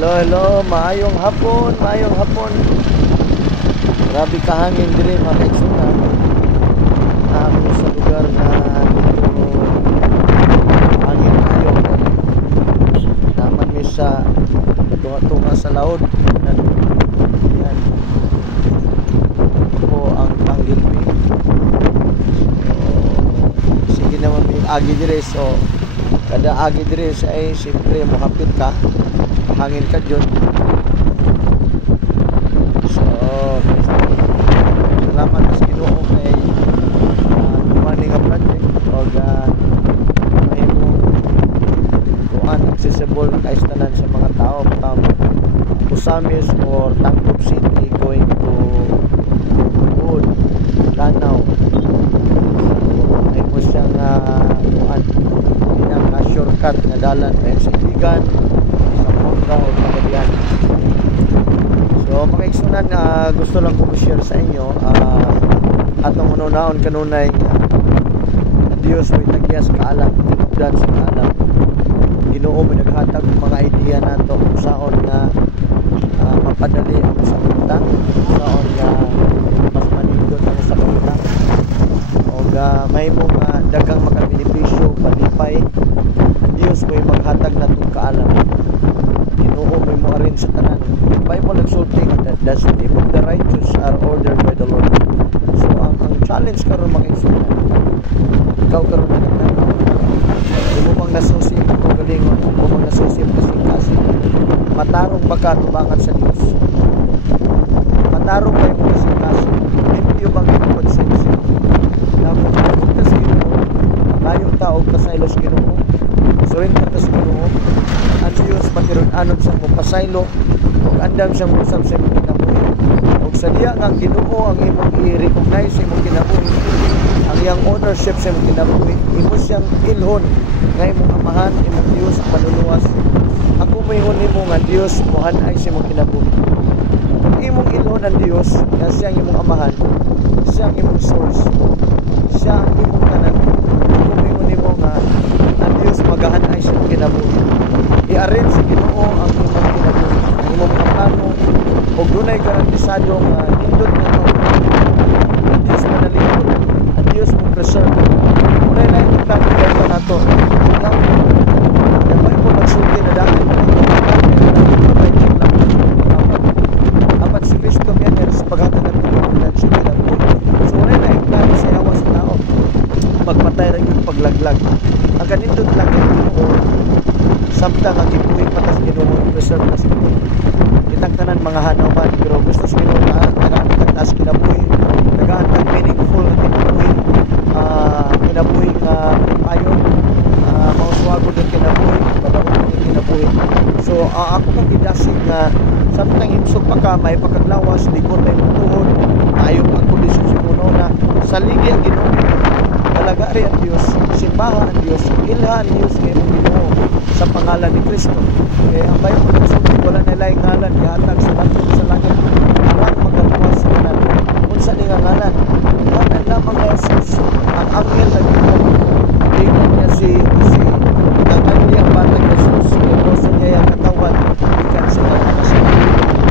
Hello, maayong hapon, maayong hapon. Grabe kahangin dire mga kaigsunan. Ako sa lugar na dito hangin kayo. Naman mi sa tunga-tunga sa laod. Yan. Ito ang panggilpi. So, sige naman may agi dire. So, kada agi dire ay siyempre mohapit ka. Hangin ka dyan. So salamat sa Ginoo kay kumani nga project o mahimong kuan accessible na kaistanan sa mga tao from Kusamis or Tangkub City going to Bukod, Lanao. Mahimong siyang kuan pinaka-shortcut na dalan ay sa Iligan, o Pagadian. So mga igsunan, gusto lang ko share sa inyo atong unaon kanunay Dios may tagyas kaalam, tinugdan sa kaalam. Ginoo may naghatag ng mga idea nato kung saon nga mapadali ang sa utang, saon nga mas manindot ang sa utang o mahimong daghang makabenepisyo palipay. Ang Dios may maghatag natong kaalam. Ginoo may mo rin sa tanan. Bible nagsulti that the steps of the righteous are ordered by the Lord. So ang challenge karon mga igsunan, ikaw karon nagtanaw, mo bang nasusi ang kagalingon, mo bang nasusi ang kasing-kasing, matarong baka tubangan sa Dios, matarong kayo kasing-kasing, hindi bang iyong konsensya na kung ka sa Ginoo, layo tao ka sa ilos Ginoo, surin ka sa Ginoo, ang Diyos patiron anon siyang mapasaylo o andam siyang usap sa imong kinabuhi o sa diya nga Ginoo ang imong i-recognize sa imong kinabuhi, ang iyang ownership sa imong kinabuhi, imo siyang ilhon nga imong amahan, imong Diyos ang manuluwas. Ako mayhon nimo nga Diyos mohanay sa imong kinabuhi. Kung imong ilhon ang Diyos nga siya ang imong amahan, siya ang imong source, siya ang imong tanan. Ako mayhon nimo nga ang Diyos magahanay sa imong kinabuhi. I-arrange sa Ginoo ang imong kinabuhi, ang imong plano o dunay garantisado nga nindot nga ang Diyos manalingkod, ang Diyos mo preserve. Unay na yung plano kayo nato. Kaya mo magsulti na dahil apat si Kristo yan sa paghatag ng tulungan sa kinabuhi. So unay na yung plano sa yawa sa tao, magpatay rin yung paglaglag. Ang kanindot lang yung Ginoo samtang ang kibuhi patas Ginoo preserve na sila. Kitang tanan mga hanawan, pero gusto sa Ginoo na nagaantag taas kinabuhi, nagaantag meaningful na kinabuhi nga payo, mauswago din kinabuhi, madawag din kinabuhi. So ako kong gidasig nga samtang himsog pa ka, may pagkaglawas, likod ay mutuhod, ayaw ang kondisyon si Puno na saligi ang Ginoo, talagari ang Diyos, simbahan ang Diyos, ilhan ang Diyos ngayon ang Ginoo sa pangalan ni Kristo. Kaya ang bayo ng sabi, wala nila yung ngalan, ihatag sa batok sa langit, alam magaluwas sa kanan. Kung saan nga ngalan, ngalan lamang na Jesus, ang anghel na Ginoo. Tingnan niya si nangan niya ang batang Jesus, iposo niya yung katawan, ikan siya ng nakasama.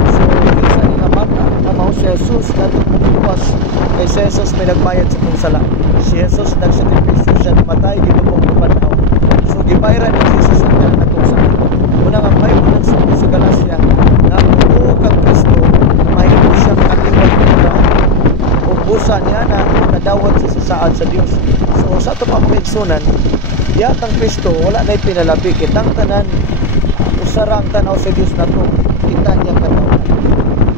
So, isa nga bata, kamaw si Jesus, natin pagluwas, kay si Jesus may nagbayad sa kong sala. Si Jesus nagsakripisyo siya, namatay, ginubong kumanaw. So, gibayran ni Jesus ang kanyang natusan. Unang ang may unang sabi sa Galacia, na buo kang Kristo, mahimong siyang kaliwag nila. O busa niya na nadawat sa sasaad sa Diyos. So, sa ito pa mga igsunan, yatang Kristo, wala na ipinalabi. Kitang tanan, usarang tanaw sa Diyos na ito. Kita niya katawan.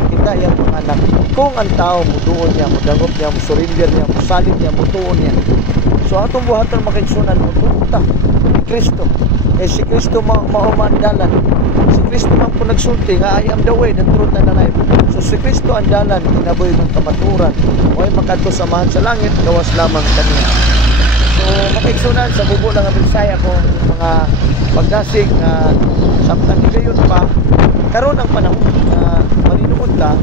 Kita niya mga anak. Kung ang tao, muduon niya, mudangop niya, musurinder niya, musalin niya, mutuon niya. So, atong buhatan mga igsunan, mutunta Kristo. Eh si Kristo maumandalan. Si Kristo man po nagsulti nga I am the way, the truth and the life. So si Kristo ang dalan, kinabuhi ng kamaturan. Huwag makadto samahan sa langit, gawas lamang kaniya. So makaigsunan sa bubo lang ang Bisaya kung mga pagdasig na samtang higayon pa, karon ang panahon na maninuod ka,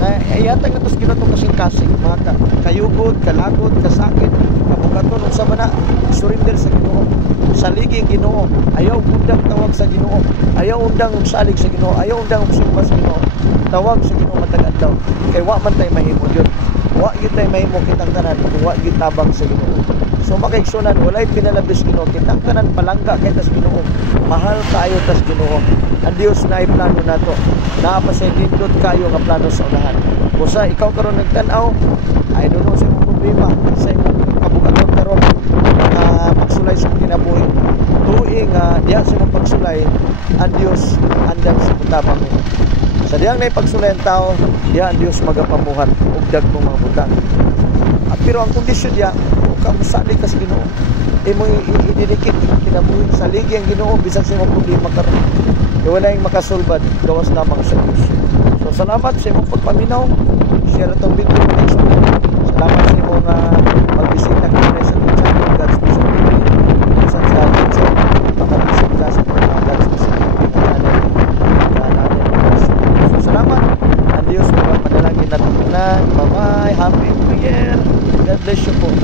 na ayatang natos ginatong kasing-kasing, mga kayugod, kalagod, kasakit, kabugaton unsa man na surrender sa Ginoo. Saligi ang Ginoo. Ayaw undang tawag sa Ginoo. Ayaw undang salig sa Ginoo. Ayaw undang simba sa Ginoo. Tawag sa Ginoo matag adlaw. Kay wa man tay mahimo yun. Wa gyud tay mahimo kitang tanan, wa gyud tabang sa Ginoo. So makaigsunan walay pinalabis Ginoo, kitang tanan palangga kay tas Ginoo. Mahal kaayo tas Ginoo. Ang Dios na plano nato. Naa pa sa nindot kayo nga plano sa unahan. Kusa ikaw karon nagtan-aw, I don't know sa imong problema, sa imong kabugaton karon magsulay sa kinabuhi. Tuig diha sa imong pagsulay, ang Dios andam sa kutabang mo. Sa diyang na ipagsulay ang tao, diya ang Diyos magapamuhat ug dagkong mga butang. Pero ang kondisyon diya, kung kamusalig ka sa Ginoo, imo ididikit kinabuhi sa ligi ang Ginoo bisan sa imong problema karon. Wala yung makasulbad, gawas lamang sa Diyos. So salamat sa imong pagpaminaw. Share itong video ng salamat sa imong pagbisita kini sa ating channel God's Mission TV. Bisan sa ating channel, makabisita sa God's Mission channel. So salamat. Ang Diyos magapanalangin natin na. Bye-bye. Happy New Year. God bless you po.